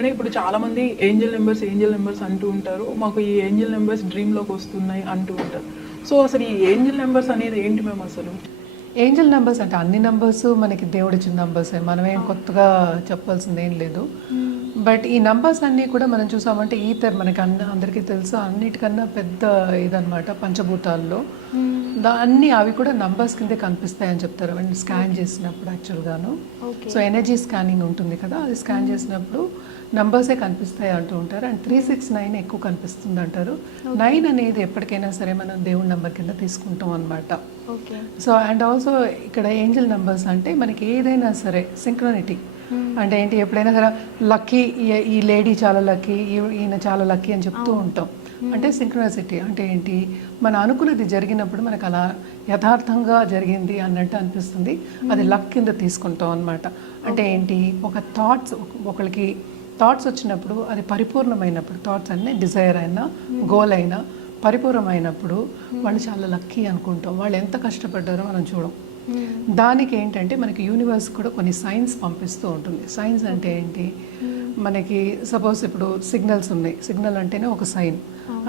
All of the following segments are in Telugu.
అంటే ఇప్పుడు చాలా మంది ఏంజల్ నెంబర్స్ అంటూ ఉంటారు. మాకు ఈ ఏంజల్ నెంబర్స్ డ్రీమ్లోకి వస్తున్నాయి అంటూ ఉంటారు. సో అసలు ఈ ఏంజల్ నెంబర్స్ అనేది ఏంటి మేము అసలు? ఏంజల్ నెంబర్స్ అంటే అన్ని నెంబర్స్ మనకి దేవుడిచ్చిన నెంబర్సే, మనమేం కొత్తగా చెప్పాల్సింది ఏం లేదు. బట్ ఈ నెంబర్స్ అన్నీ కూడా మనం చూసామంటే ఈథర్ మనకి అందరికీ తెలుసు అన్నిటికన్నా పెద్ద ఇదనమాట పంచభూతాల్లో. అన్నీ అవి కూడా నంబర్స్ కిందే కనిపిస్తాయని చెప్తారు అండ్ స్కాన్ చేసినప్పుడు యాక్చువల్గాను. సో ఎనర్జీ స్కానింగ్ ఉంటుంది కదా, అది స్కాన్ చేసినప్పుడు నంబర్సే కనిపిస్తాయి అంటూ ఉంటారు. అండ్ 369 ఎక్కువ కనిపిస్తుంది అంటారు. 9 అనేది ఎప్పటికైనా సరే మనం దేవుడి నెంబర్ కింద తీసుకుంటాం అనమాట. సో అండ్ ఆల్సో ఇక్కడ ఏంజల్ నెంబర్స్ అంటే మనకి ఏదైనా సరే సింక్రోనిటీ అంటే ఏంటి, ఎప్పుడైనా సరే లక్కీ, ఈ లేడీ చాలా లక్కీ, ఈయన చాలా లక్కీ అని చెప్తూ ఉంటాం. అంటే సింక్రోనిసిటీ అంటే ఏంటి, మన అనుకున్నది జరిగినప్పుడు మనకు అలా యథార్థంగా జరిగింది అన్నట్టు అనిపిస్తుంది, అది లక్ కింద తీసుకుంటాం అనమాట. అంటే ఏంటి, ఒక ఒకరికి థాట్స్ వచ్చినప్పుడు అది పరిపూర్ణమైనప్పుడు, థాట్స్ అన్నీ డిజైర్ అయినా గోల్ అయినా పరిపూర్ణమైనప్పుడు వాళ్ళు చాలా లక్కీ అనుకుంటాం. వాళ్ళు ఎంత కష్టపడ్డారో మనం చూడం. దానికి ఏంటంటే మనకి యూనివర్స్ కూడా కొన్ని సైన్స్ పంపిస్తూ ఉంటుంది. సైన్స్ అంటే ఏంటి, మనకి సపోజ్ ఇప్పుడు సిగ్నల్స్ ఉన్నాయి. సిగ్నల్ అంటేనే ఒక సైన్.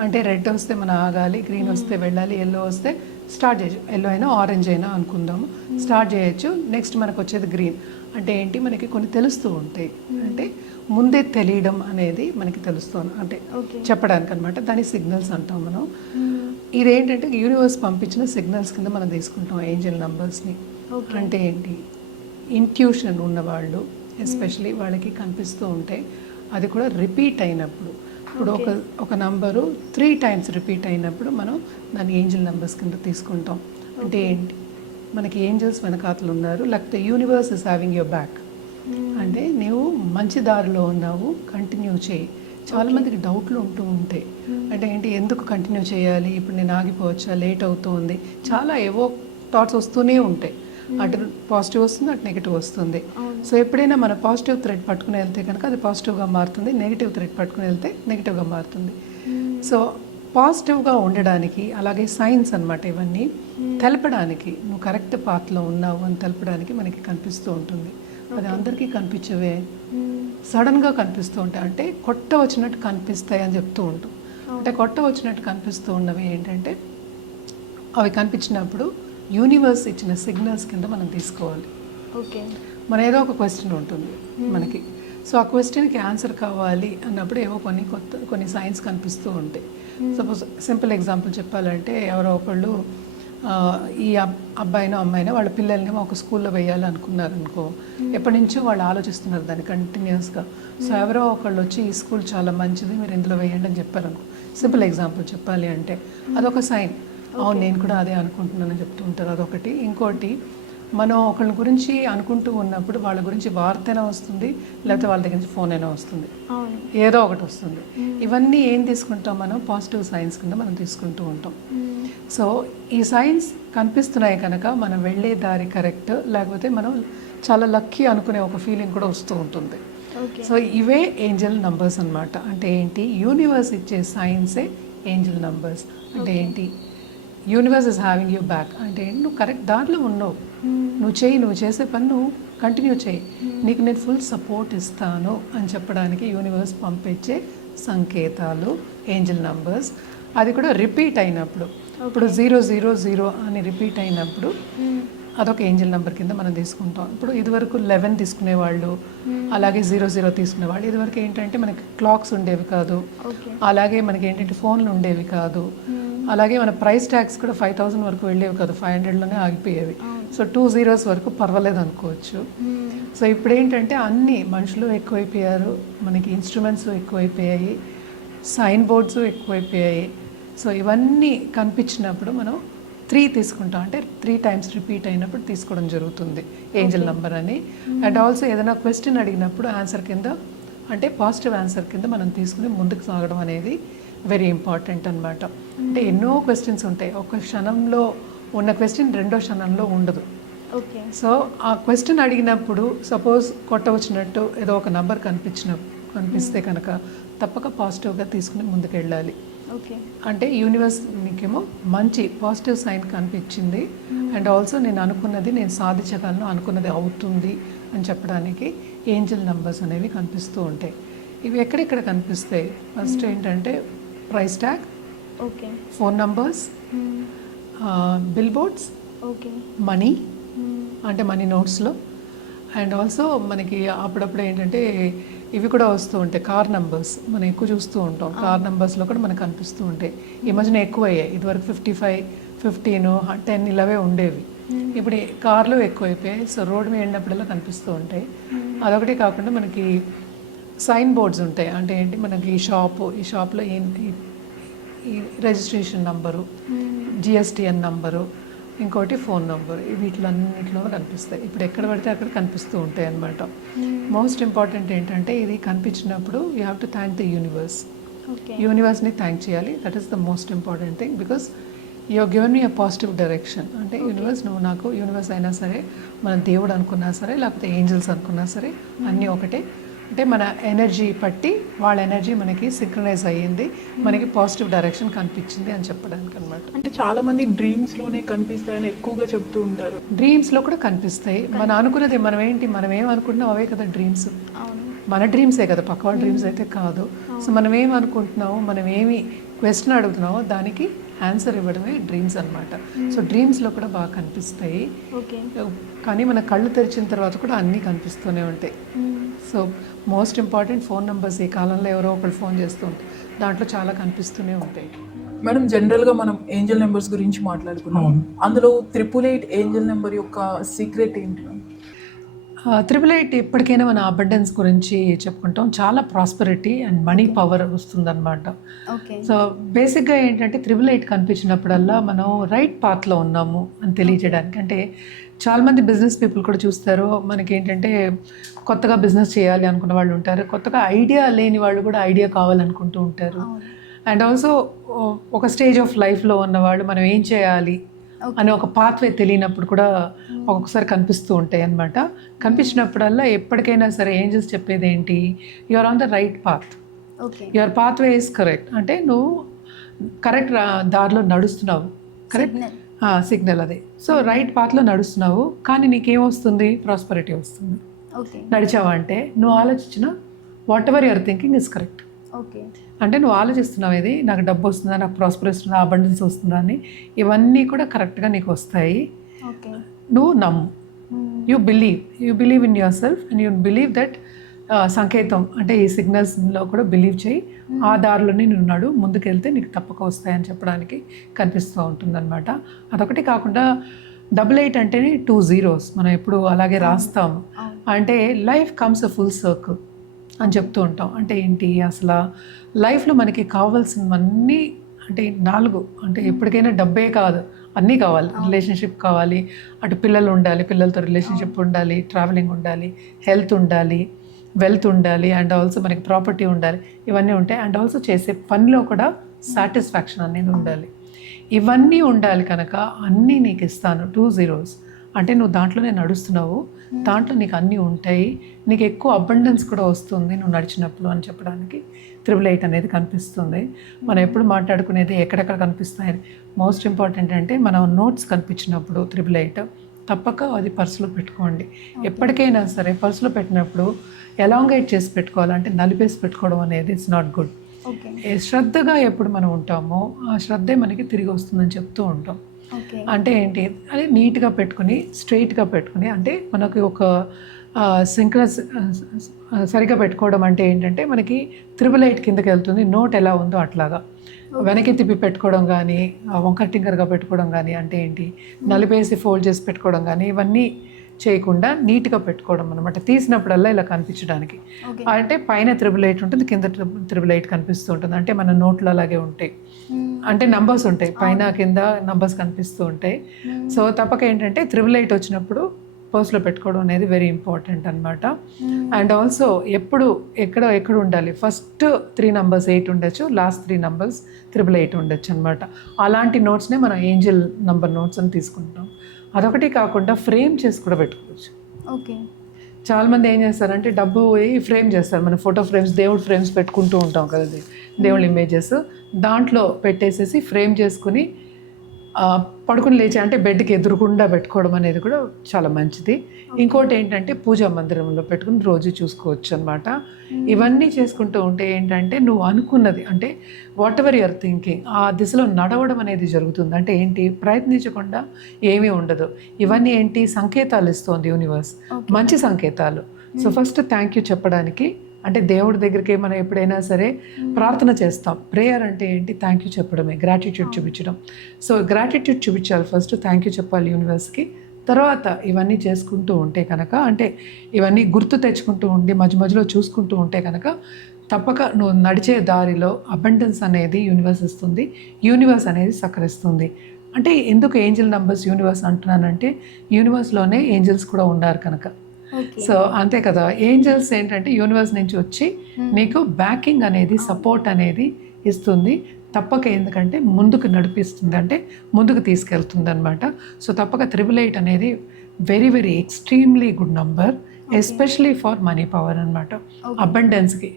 అంటే రెడ్ వస్తే మనం ఆగాలి, గ్రీన్ వస్తే వెళ్ళాలి, ఎల్లో వస్తే స్టార్ట్ చేయొచ్చు. ఎల్లో అయినా ఆరెంజ్ అయినా అనుకుందాము, స్టార్ట్ చేయొచ్చు. నెక్స్ట్ మనకు వచ్చేది గ్రీన్. అంటే ఏంటి, మనకి కొన్ని తెలుస్తూ ఉంటాయి. అంటే ముందే తెలియడం అనేది మనకి తెలుస్తుంది, అంటే చెప్పడానికి అనమాట. దాని సిగ్నల్స్ అంటాం మనం. ఇదేంటంటే యూనివర్స్ పంపించిన సిగ్నల్స్ కింద మనం తీసుకుంటాం ఏంజల్ నంబర్స్ని. అంటే ఏంటి, ఇంట్యూషన్ ఉన్నవాళ్ళు ఎస్పెషలీ వాళ్ళకి కనిపిస్తూ ఉంటాయి. అది కూడా రిపీట్ అయినప్పుడు, ఇప్పుడు ఒక నంబరు 3 times రిపీట్ అయినప్పుడు మనం దాన్ని ఏంజల్ నెంబర్స్ కింద తీసుకుంటాం. అంటే ఏంటి, మనకి ఏంజల్స్ వెనకాతలు ఉన్నారు, లేకపోతే universe is having your back. అంటే నువ్వు మంచి దారిలో ఉన్నావు, కంటిన్యూ చేయి. చాలామందికి డౌట్లు ఉంటూ ఉంటాయి. అంటే ఏంటి, ఎందుకు కంటిన్యూ చేయాలి, ఇప్పుడు నేను ఆగిపోవచ్చా, లేట్ అవుతుంది, చాలా ఏవో థాట్స్ వస్తూనే ఉంటాయి. అటు పాజిటివ్ వస్తుంది, అటు నెగిటివ్ వస్తుంది. సో ఎప్పుడైనా మన పాజిటివ్ థ్రెడ్ పట్టుకుని వెళ్తే కనుక అది పాజిటివ్గా మారుతుంది, నెగిటివ్ థ్రెడ్ పట్టుకుని వెళ్తే నెగిటివ్గా మారుతుంది. సో పాజిటివ్గా ఉండడానికి, అలాగే సైన్స్ అనమాట ఇవన్నీ తెలపడానికి, నువ్వు కరెక్ట్ పాత్లో ఉన్నావు అని తెలపడానికి మనకి కనిపిస్తూ ఉంటుంది. అది అందరికీ కనిపించవే, సడన్గా కనిపిస్తూ ఉంటాయి. అంటే కొట్ట వచ్చినట్టు కనిపిస్తాయి అని చెప్తూ ఉంటాం. అంటే కొట్ట వచ్చినట్టు కనిపిస్తూ ఉన్నవి ఏంటంటే, అవి కనిపించినప్పుడు యూనివర్స్ ఇచ్చిన సిగ్నల్స్ కింద మనం తీసుకోవాలి. మన ఏదో ఒక క్వశ్చన్ ఉంటుంది మనకి. సో ఆ క్వశ్చన్కి ఆన్సర్ కావాలి అన్నప్పుడు ఏవో కొన్ని సైన్స్ కనిపిస్తూ ఉంటాయి. సపోజ్ సింపుల్ ఎగ్జాంపుల్ చెప్పాలంటే, ఎవరో ఒకళ్ళు ఈ అబ్బాయినో అమ్మాయినో వాళ్ళ పిల్లల్ని ఒక స్కూల్లో వేయాలి అనుకున్నారు అనుకో, ఎప్పటి నుంచో వాళ్ళు ఆలోచిస్తున్నారు దాన్ని కంటిన్యూస్గా. సో ఎవరో ఒకళ్ళు వచ్చి ఈ స్కూల్ చాలా మంచిది, మీరు ఇందులో వేయండి అని చెప్పారు అనుకో. సింపుల్ ఎగ్జాంపుల్ చెప్పాలి అంటే అదొక సైన్. అవును, నేను కూడా అదే అనుకుంటున్నానని చెప్తూ ఉంటారు. అదొకటి. ఇంకోటి, మనం ఒకళ్ళ గురించి అనుకుంటూ ఉన్నప్పుడు వాళ్ళ గురించి వార్త అయినా వస్తుంది, లేకపోతే వాళ్ళ దగ్గర నుంచి ఫోన్ అయినా వస్తుంది, ఏదో ఒకటి వస్తుంది. ఇవన్నీ ఏం తీసుకుంటాం మనం, పాజిటివ్ సైన్స్ కింద మనం తీసుకుంటూ ఉంటాం. సో ఈ సైన్స్ కనిపిస్తున్నాయి కనుక మనం వెళ్ళే దారి కరెక్ట్, లేకపోతే మనం చాలా లక్కీ అనుకునే ఒక ఫీలింగ్ కూడా వస్తూ ఉంటుంది. సో ఇవే ఏంజల్ నంబర్స్ అనమాట. అంటే ఏంటి, యూనివర్స్ ఇచ్చే సైన్సే ఏంజల్ నంబర్స్. అంటే ఏంటి, universe is having you back. అంటే నువ్వు కరెక్ట్ దారిలో ఉన్నావు, నువ్వు చేసే పని నువ్వు కంటిన్యూ చేయి, నీకు నేను ఫుల్ సపోర్ట్ ఇస్తాను అని చెప్పడానికి యూనివర్స్ పంపించే సంకేతాలు ఏంజల్ నంబర్స్. అది కూడా రిపీట్ అయినప్పుడు, ఇప్పుడు 000 అని రిపీట్ అయినప్పుడు అదొక ఏంజల్ నెంబర్ కింద మనం తీసుకుంటాం. ఇప్పుడు ఇదివరకు 11 తీసుకునేవాళ్ళు, అలాగే 00 తీసుకునేవాళ్ళు. ఇదివరకు ఏంటంటే మనకి క్లాక్స్ ఉండేవి కాదు, అలాగే మనకి ఏంటంటే ఫోన్లు ఉండేవి కాదు, అలాగే మన ప్రైస్ ట్యాగ్స్ కూడా 5000 వరకు వెళ్ళేవి కాదు, 500లోనే ఆగిపోయేవి. సో 2 zeros వరకు పర్వాలేదు అనుకోవచ్చు. సో ఇప్పుడు ఏంటంటే అన్ని మనుషులు ఎక్కువైపోయారు, మనకి ఇన్స్ట్రుమెంట్స్ ఎక్కువైపోయాయి, సైన్ బోర్డ్స్ ఎక్కువైపోయాయి. సో ఇవన్నీ కనిపించినప్పుడు మనం 3 తీసుకుంటాం. అంటే 3 times రిపీట్ అయినప్పుడు తీసుకోవడం జరుగుతుంది ఏంజల్ నంబర్ అని. అండ్ ఆల్సో ఏదైనా క్వశ్చన్ అడిగినప్పుడు ఆన్సర్ కింద, అంటే పాజిటివ్ ఆన్సర్ కింద మనం తీసుకుని ముందుకు సాగడం అనేది వెరీ ఇంపార్టెంట్ అనమాట. అంటే ఎన్నో క్వశ్చన్స్ ఉంటాయి, ఒక క్షణంలో ఉన్న క్వశ్చన్ రెండో క్షణంలో ఉండదు. సో ఆ క్వశ్చన్ అడిగినప్పుడు సపోజ్ కొట్టవచ్చినట్టు ఏదో ఒక నంబర్ కనిపిస్తే కనుక తప్పక పాజిటివ్గా తీసుకుని ముందుకు వెళ్ళాలి. అంటే యూనివర్స్ మీకేమో మంచి పాజిటివ్ సైన్ కనిపించింది, అండ్ ఆల్సో నేను అనుకున్నది నేను సాధించగలను, అనుకున్నది అవుతుంది అని చెప్పడానికి ఏంజల్ నంబర్స్ అనేవి కనిపిస్తూ ఉంటాయి. ఇవి ఎక్కడెక్కడ కనిపిస్తాయి? ఫస్ట్ ఏంటంటే price tag, okay. Phone numbers, bill boards, okay. Money అంటే మనీ నోట్స్లో, అండ్ ఆల్సో మనకి అప్పుడప్పుడు ఏంటంటే ఇవి కూడా వస్తూ ఉంటాయి, కార్ నెంబర్స్ మనం ఎక్కువ చూస్తూ ఉంటాం. కార్ నెంబర్స్లో కూడా మనకు కనిపిస్తూ ఉంటాయి. ఈ మధ్యన ఎక్కువ అయ్యాయి. ఇదివరకు 55, 15, 10 ఇలావే ఉండేవి. ఇప్పుడు కార్లు ఎక్కువైపోయాయి. సో రోడ్డు మీద వెళ్ళినప్పుడల్లా కనిపిస్తూ ఉంటాయి. అదొకటి కాకుండా మనకి సైన్ బోర్డ్స్ ఉంటాయి. అంటే ఏంటి, మనకి ఈ షాప్లో ఈ రిజిస్ట్రేషన్ నంబరు, జిఎస్టిఎన్ నంబరు, ఇంకోటి ఫోన్ నెంబర్, వీటిలన్నిటిలో కనిపిస్తాయి. ఇప్పుడు ఎక్కడ పడితే అక్కడ కనిపిస్తూ ఉంటాయి అన్నమాట. మోస్ట్ ఇంపార్టెంట్ ఏంటంటే ఇది కనిపించినప్పుడు you have to thank the universe. యూనివర్స్ని థ్యాంక్ చేయాలి. That is the most important thing, because you have given me a positive direction. అంటే యూనివర్స్, నువ్వు నాకు యూనివర్స్ అయినా సరే, మన దేవుడు అనుకున్నా సరే, లేకపోతే ఏంజల్స్ అనుకున్నా సరే, అన్నీ ఒకటే. అంటే మన ఎనర్జీ పట్టి వాళ్ళ ఎనర్జీ మనకి సింక్రనైజ్ అయ్యింది, మనకి పాజిటివ్ డైరెక్షన్ కనిపించింది అని చెప్పడానికి అనమాట. అంటే చాలా మంది డ్రీమ్స్ లోనే కనిపిస్తాయని ఎక్కువగా చెప్తూ ఉంటారు. డ్రీమ్స్లో కూడా కనిపిస్తాయి. మనం అనుకున్నది మనం ఏమనుకుంటున్నాం అవే కదా డ్రీమ్స్. మన డ్రీమ్సే కదా, పక్క వాళ్ళ డ్రీమ్స్ అయితే కాదు. సో మనం ఏమనుకుంటున్నామో, మనం ఏమి క్వశ్చన్ అడుగుతున్నామో దానికి ఆన్సర్ ఇవ్వడమే డ్రీమ్స్ అనమాట. సో డ్రీమ్స్లో కూడా బాగా కనిపిస్తాయి. కానీ మన కళ్ళు తెరిచిన తర్వాత కూడా అన్నీ కనిపిస్తూనే ఉంటాయి. So most important phone numbers. ఈ కాలంలో ఎవరో ఒకళ్ళు ఫోన్ చేస్తూ ఉంటారు, దాంట్లో చాలా కనిపిస్తూనే ఉంటాయి. మేడం, జనరల్గా మనం ఏంజల్ నెంబర్స్ గురించి మాట్లాడుకున్నాం. అందులో 888 ఏంజల్ నెంబర్ యొక్క సీక్రెట్ ఏంటి? 888 ఎప్పటికైనా మన అబండెన్స్ గురించి చెప్పుకుంటాం. చాలా ప్రాస్పెరిటీ అండ్ మనీ పవర్ వస్తుందన్నమాట. సో బేసిక్గా ఏంటంటే 888 కనిపించినప్పుడల్లా మనం రైట్ పాత్లో ఉన్నాము అని తెలియజేయడానికి. అంటే చాలామంది బిజినెస్ పీపుల్ కూడా చూస్తారు. మనకి ఏంటంటే కొత్తగా బిజినెస్ చేయాలి అనుకున్న వాళ్ళు ఉంటారు, కొత్తగా ఐడియా లేని వాళ్ళు కూడా ఐడియా కావాలనుకుంటూ ఉంటారు. అండ్ ఆల్సో ఒక స్టేజ్ ఆఫ్ లైఫ్లో ఉన్నవాళ్ళు మనం ఏం చేయాలి అని ఒక పాత్వే తెలియనప్పుడు కూడా ఒక్కొక్కసారి కనిపిస్తూ ఉంటాయి అన్నమాట. కనిపించినప్పుడల్లా ఎప్పటికైనా సరే ఏంజల్స్ చెప్పేది ఏంటి, you are on the right path, your pathway is correct. అంటే నువ్వు కరెక్ట్ దారిలో నడుస్తున్నావు, కరెక్ట్ సిగ్నల్ అదే. సో రైట్ పాత్లో నడుస్తున్నావు, కానీ నీకేమొస్తుంది, ప్రాస్పరిటీ వస్తుంది. నడిచావా అంటే నువ్వు ఆలోచించిన whatever your thinking is correct. అంటే నువ్వు ఆలోచిస్తున్నావు, ఇది నాకు డబ్బు వస్తుందా, నాకు ప్రాస్పరెన్స్ వస్తుందా, అబండెన్స్ వస్తుందా అని, ఇవన్నీ కూడా కరెక్ట్గా నీకు వస్తాయి. నువ్వు నమ్ము, you believe in your self and you believe that సంకేతం అంటే ఈ సిగ్నల్స్లో కూడా బిలీవ్ చేయి. ఆ దారిలోనే నువ్వు నడు, ముందుకెళ్తే నీకు తప్పక వస్తాయని చెప్పడానికి కనిపిస్తూ ఉంటుందన్నమాట. అదొకటి కాకుండా 88 అంటేనే 2 zeros మనం ఎప్పుడు అలాగే రాస్తాము. అంటే లైఫ్ కమ్స్ అ ఫుల్ సర్కిల్ అని చెప్తూ ఉంటాం. అంటే ఏంటి, అసలు లైఫ్లో మనకి కావాల్సినవన్నీ అంటే 4, అంటే ఎప్పటికైనా డబ్బే కాదు, అన్నీ కావాలి. రిలేషన్షిప్ కావాలి, అటు పిల్లలు ఉండాలి, పిల్లలతో రిలేషన్షిప్ ఉండాలి, ట్రావెలింగ్ ఉండాలి, హెల్త్ ఉండాలి, వెల్త్ ఉండాలి, అండ్ ఆల్సో మనకి ప్రాపర్టీ ఉండాలి, ఇవన్నీ ఉంటాయి. అండ్ ఆల్సో చేసే పనిలో కూడా సాటిస్ఫాక్షన్ అనేది ఉండాలి. ఇవన్నీ ఉండాలి కనుక అన్నీ నీకు ఇస్తాను. 2 zeros అంటే నువ్వు దాంట్లోనే నడుస్తున్నావు, దాంట్లో నీకు అన్నీ ఉంటాయి, నీకు ఎక్కువ అబండెన్స్ కూడా వస్తుంది నువ్వు నడిచినప్పుడు అని చెప్పడానికి 888 అనేది కనిపిస్తుంది. మనం ఎప్పుడు మాట్లాడుకునేది ఎక్కడెక్కడ కనిపిస్తాయని. మోస్ట్ ఇంపార్టెంట్ అంటే మనం నోట్స్ కనిపించినప్పుడు 888 తప్పక అది పర్సులో పెట్టుకోండి. ఎప్పటికైనా సరే పర్సులో పెట్టినప్పుడు ఎలాంగేట్ చేసి పెట్టుకోవాలంటే నలిపేసి పెట్టుకోవడం అనేది ఇట్స్ నాట్ గుడ్. శ్రద్ధగా ఎప్పుడు మనం ఉంటామో ఆ శ్రద్ధే మనకి తిరిగి వస్తుందని చెప్తూ ఉంటాం. అంటే ఏంటి, అది నీట్గా పెట్టుకుని స్ట్రైట్గా పెట్టుకుని, అంటే మనకి ఒక సింక్రస్ సరిగ్గా పెట్టుకోవడం అంటే ఏంటంటే మనకి 888 కిందకి వెళ్తుంది. నోట్ ఎలా ఉందో అట్లాగా వెనక్కి తిప్పి పెట్టుకోవడం కానీ, వంకర టింకర్గా పెట్టుకోవడం కానీ, అంటే ఏంటి నలిపేసి ఫోల్డ్ చేసి పెట్టుకోవడం కానీ, ఇవన్నీ చేయకుండా నీట్గా పెట్టుకోవడం అనమాట. తీసినప్పుడల్లా ఇలా కనిపించడానికి. అంటే పైన 888 ఉంటుంది, కింద 888 కనిపిస్తూ ఉంటుంది. అంటే మన నోట్లు అలాగే ఉంటాయి, అంటే నంబర్స్ ఉంటాయి, పైన కింద నంబర్స్ కనిపిస్తూ ఉంటాయి. సో తప్పక ఏంటంటే 888 వచ్చినప్పుడు పర్స్లో పెట్టుకోవడం అనేది వెరీ ఇంపార్టెంట్ అనమాట. అండ్ ఆల్సో ఎప్పుడు ఎక్కడ ఉండాలి, ఫస్ట్ 3 numbers 8 ఉండొచ్చు, లాస్ట్ 3 numbers 888 ఉండొచ్చు అనమాట. అలాంటి నోట్స్నే మనం ఏంజల్ నంబర్ నోట్స్ అని తీసుకుంటాం. అదొకటి కాకుండా ఫ్రేమ్ చేసి కూడా పెట్టుకోవచ్చు. చాలామంది ఏం చేస్తారంటే డబ్బు ఫ్రేమ్ చేస్తారు, మన ఫోటో ఫ్రేమ్స్, దేవుడు ఫ్రేమ్స్ పెట్టుకుంటూ ఉంటాం కదా, దేవుళ్ళ ఇమేజెస్ దాంట్లో పెట్టేసేసి ఫ్రేమ్ చేసుకుని పడుకుని లేచి అంటే బెడ్కి ఎదురుకుండా పెట్టుకోవడం అనేది కూడా చాలా మంచిది. ఇంకోటి ఏంటంటే పూజా మందిరంలో పెట్టుకుని రోజు చూసుకోవచ్చు అనమాట. ఇవన్నీ చేసుకుంటూ ఉంటే ఏంటంటే నువ్వు అనుకున్నది అంటే వాట్ ఎవర్ యువర్ థింకింగ్ ఆ దిశలో నడవడం అనేది జరుగుతుంది. అంటే ఏంటి, ప్రయత్నించకుండా ఏమీ ఉండదు. ఇవన్నీ ఏంటి, సంకేతాలు ఇస్తోంది యూనివర్స్, మంచి సంకేతాలు. సో ఫస్ట్ థ్యాంక్ యూ చెప్పడానికి, అంటే దేవుడి దగ్గరికి మనం ఎప్పుడైనా సరే ప్రార్థన చేస్తాం. ప్రేయర్ అంటే ఏంటి, థ్యాంక్ యూ చెప్పడమే, గ్రాటిట్యూడ్ చూపించడం. సో గ్రాటిట్యూడ్ చూపించాలి ఫస్ట్, థ్యాంక్ యూ చెప్పాలి యూనివర్స్కి. తర్వాత ఇవన్నీ చేసుకుంటూ ఉంటే కనుక, అంటే ఇవన్నీ గుర్తు తెచ్చుకుంటూ ఉండి మధ్య మధ్యలో చూసుకుంటూ ఉంటే కనుక తప్పక నువ్వు నడిచే దారిలో అబండెన్స్ అనేది యూనివర్స్ ఇస్తుంది, యూనివర్స్ అనేది సహకరిస్తుంది. అంటే ఎందుకు ఏంజల్ నంబర్స్ యూనివర్స్ అంటున్నానంటే యూనివర్స్లోనే ఏంజల్స్ కూడా ఉన్నారు కనుక. సో అంతే కదా, ఏంజల్స్ ఏంటంటే యూనివర్స్ నుంచి వచ్చి నీకు బ్యాకింగ్ అనేది, సపోర్ట్ అనేది ఇస్తుంది తప్పక. ఎందుకంటే ముందుకు నడిపిస్తుంది, అంటే ముందుకు తీసుకెళ్తుంది అనమాట. సో తప్పక 888 అనేది very very extremely good number, especially for money power అనమాట. అబండెన్స్కి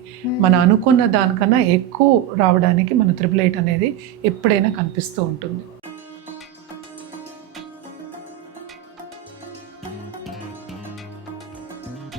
మనం అనుకున్న దానికన్నా ఎక్కువ రావడానికి మన 888 అనేది ఎప్పుడైనా కనిపిస్తూ ఉంటుంది.